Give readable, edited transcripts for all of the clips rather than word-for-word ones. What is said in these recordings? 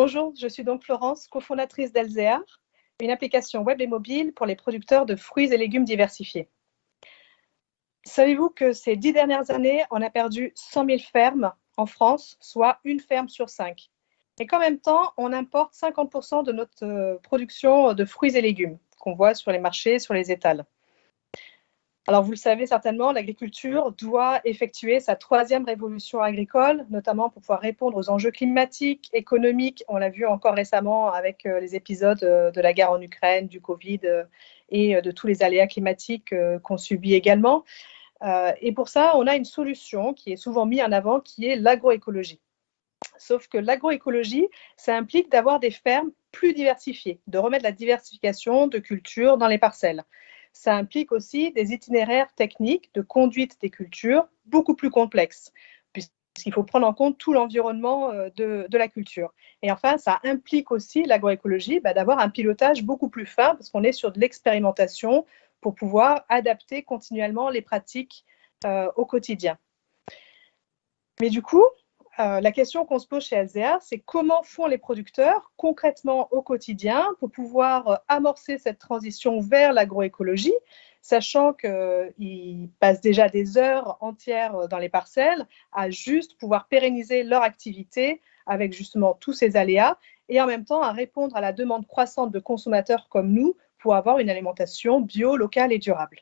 Bonjour, je suis donc Florence, cofondatrice d'Elzéar, une application web et mobile pour les producteurs de fruits et légumes diversifiés. Savez-vous que ces 10 dernières années, on a perdu 100 000 fermes en France, soit une ferme sur 5. Et qu'en même temps, on importe 50% de notre production de fruits et légumes qu'on voit sur les marchés, sur les étals. Alors, vous le savez certainement, l'agriculture doit effectuer sa troisième révolution agricole, notamment pour pouvoir répondre aux enjeux climatiques, économiques. On l'a vu encore récemment avec les épisodes de la guerre en Ukraine, du Covid et de tous les aléas climatiques qu'on subit également. Et pour ça, on a une solution qui est souvent mise en avant, qui est l'agroécologie. Sauf que l'agroécologie, ça implique d'avoir des fermes plus diversifiées, de remettre la diversification de cultures dans les parcelles. Ça implique aussi des itinéraires techniques de conduite des cultures beaucoup plus complexes, puisqu'il faut prendre en compte tout l'environnement de la culture. Et enfin, ça implique aussi l'agroécologie d'avoir un pilotage beaucoup plus fin, parce qu'on est sur de l'expérimentation pour pouvoir adapter continuellement les pratiques au quotidien. Mais du coup, la question qu'on se pose chez Elzéar, c'est comment font les producteurs concrètement au quotidien pour pouvoir amorcer cette transition vers l'agroécologie, sachant qu'ils passent déjà des heures entières dans les parcelles à juste pouvoir pérenniser leur activité avec justement tous ces aléas et en même temps à répondre à la demande croissante de consommateurs comme nous pour avoir une alimentation bio, locale et durable.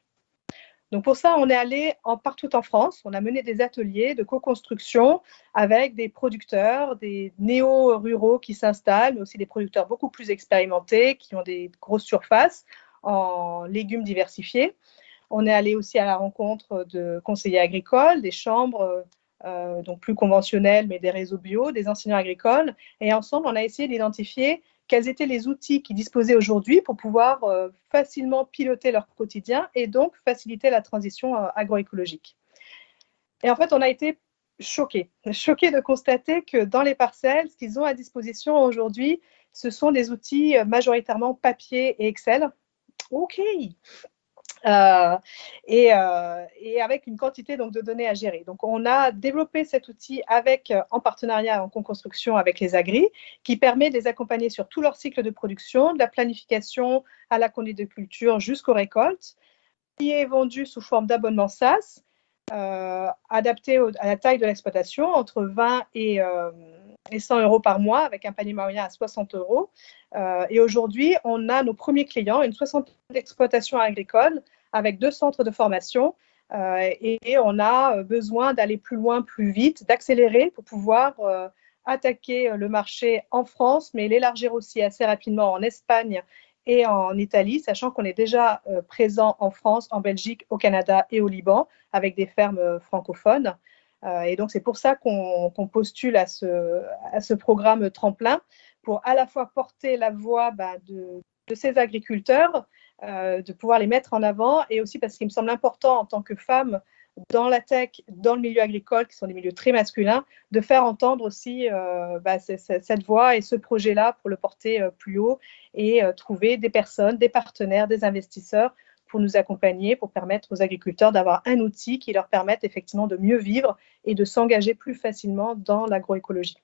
Donc pour ça, on est allé partout en France. On a mené des ateliers de co-construction avec des producteurs, des néo-ruraux qui s'installent, mais aussi des producteurs beaucoup plus expérimentés, qui ont des grosses surfaces en légumes diversifiés. On est allé aussi à la rencontre de conseillers agricoles, des chambres donc plus conventionnelles, mais des réseaux bio, des enseignants agricoles. Et ensemble, on a essayé d'identifier quels étaient les outils qu'ils disposaient aujourd'hui pour pouvoir facilement piloter leur quotidien et donc faciliter la transition agroécologique. Et en fait, on a été choqués de constater que dans les parcelles, ce qu'ils ont à disposition aujourd'hui, ce sont des outils majoritairement papier et Excel. OK, et avec une quantité donc, de données à gérer. Donc, on a développé cet outil en partenariat, en co-construction avec les agris, qui permet de les accompagner sur tout leur cycle de production, de la planification à la conduite de culture jusqu'aux récoltes, qui est vendu sous forme d'abonnement SaaS, adapté à la taille de l'exploitation, entre 20 et 100 euros par mois, avec un panier moyen à 60 euros. Et aujourd'hui, on a nos premiers clients, une soixantaine d'exploitations agricoles avec 2 centres de formation. Et on a besoin d'aller plus loin, plus vite, d'accélérer pour pouvoir attaquer le marché en France, mais l'élargir aussi assez rapidement en Espagne et en Italie, sachant qu'on est déjà présent en France, en Belgique, au Canada et au Liban, avec des fermes francophones. Et donc, c'est pour ça qu'on postule à ce programme tremplin, pour à la fois porter la voix de ces agriculteurs, de pouvoir les mettre en avant, et aussi parce qu'il me semble important en tant que femme dans la tech, dans le milieu agricole, qui sont des milieux très masculins, de faire entendre aussi cette voix et ce projet-là pour le porter plus haut et trouver des personnes, des partenaires, des investisseurs pour nous accompagner, pour permettre aux agriculteurs d'avoir un outil qui leur permette effectivement de mieux vivre et de s'engager plus facilement dans l'agroécologie.